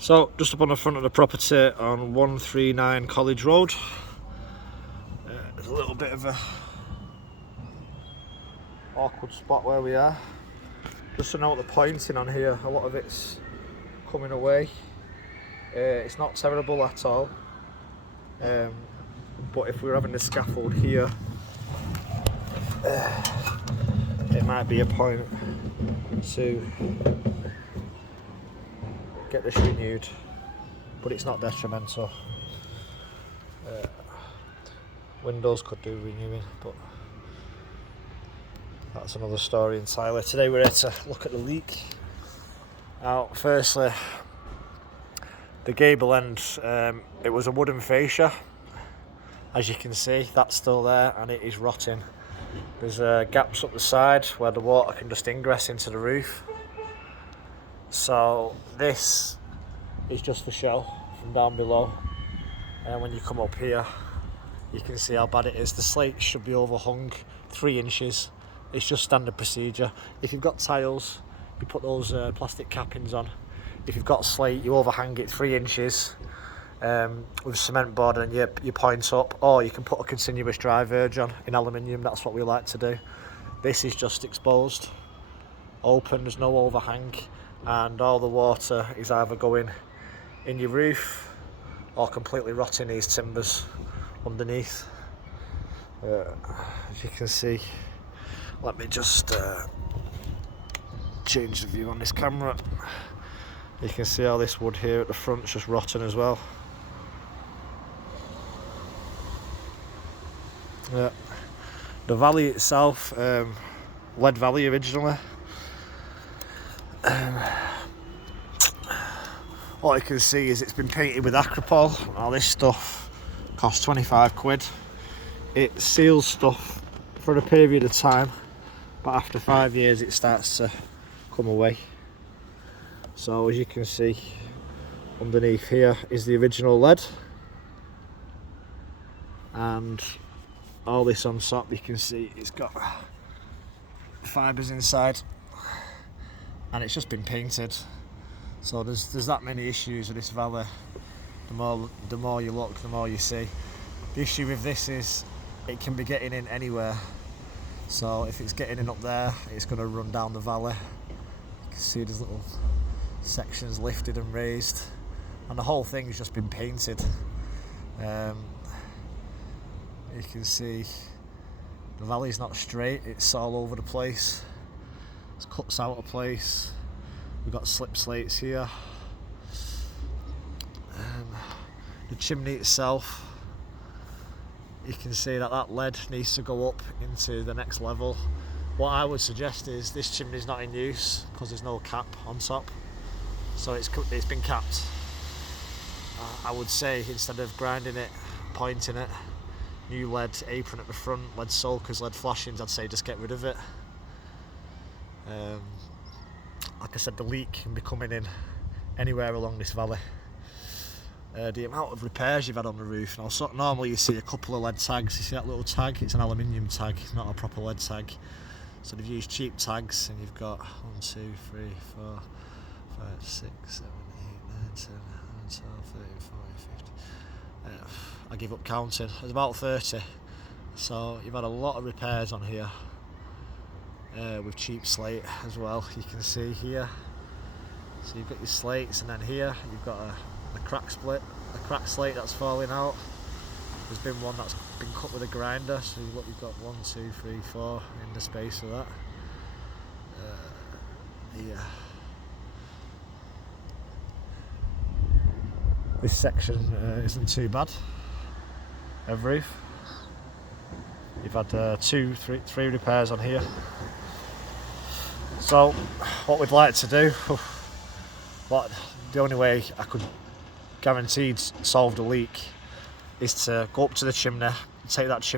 So, just up on the front of the property on 139 College Road. There's a little bit of a awkward spot where we are. Just to note the pointing on here, a lot of it's coming away. It's not terrible at all. But if we're having the scaffold here, it might be a point to get this renewed, but it's not detrimental. Windows could do renewing, but that's another story entirely. Today we're here to look at the leak. Now, firstly, the gable end, it was a wooden fascia. As you can see, that's still there and it is rotting. There's gaps up the side where the water can just ingress into the roof. So this is just the shell from down below, and when you come up here you can see how bad it is. The slate should be overhung 3 inches. It's just standard procedure. If you've got tiles, you put those plastic cappings on. If you've got slate, you overhang it 3 inches with cement board and you point up, or you can put a continuous dry verge on in aluminium. That's what we like to do. This is just exposed, open, there's no overhang, and all the water is either going in your roof or completely rotting these timbers underneath. As you can see, let me just change the view on this camera. You can see how this wood here at the front is just rotten as well. Yeah, the valley itself, Lead Valley originally. What you can see is it's been painted with Acropol. All this stuff costs 25 quid. It seals stuff for a period of time, but after 5 years it starts to come away. So as you can see, underneath here is the original lead, and all this on top, you can see it's got fibres inside, and it's just been painted. So there's that many issues with this valley. The more you look, the more you see. The issue with this is it can be getting in anywhere. So if it's getting in up there, it's going to run down the valley. You can see there's little sections lifted and raised, and the whole thing has just been painted. You can see the valley's not straight, it's all over the place. It's cuts out of place. We've got slip slates here. The chimney itself, you can see that lead needs to go up into the next level. What I would suggest is this chimney's not in use because there's no cap on top, so it's been capped. I would say instead of grinding it, pointing it, new lead apron at the front, lead sulkers, lead flashings, I'd say just get rid of it. Like I said, the leak can be coming in anywhere along this valley. The amount of repairs you've had on the roof. Now, normally you see a couple of lead tags. You see that little tag? It's an aluminium tag, not a proper lead tag. So they've used cheap tags, and you've got 1, 2, 3, 4, 5, 6, 7, 8, 9, 10, 11, 12, 13, 14, 15. I give up counting. There's about 30. So you've had a lot of repairs on here. With cheap slate as well, you can see here. So you've got your slates, and then here you've got a crack slate that's falling out. There's been one that's been cut with a grinder, so you've got 1, 2, 3, 4 in the space of that. Here. This section isn't too bad of roof. You've had 2, 3 repairs on here. So what we'd like to do, the only way I could guaranteed solve the leak is to go up to the chimney, take that chimney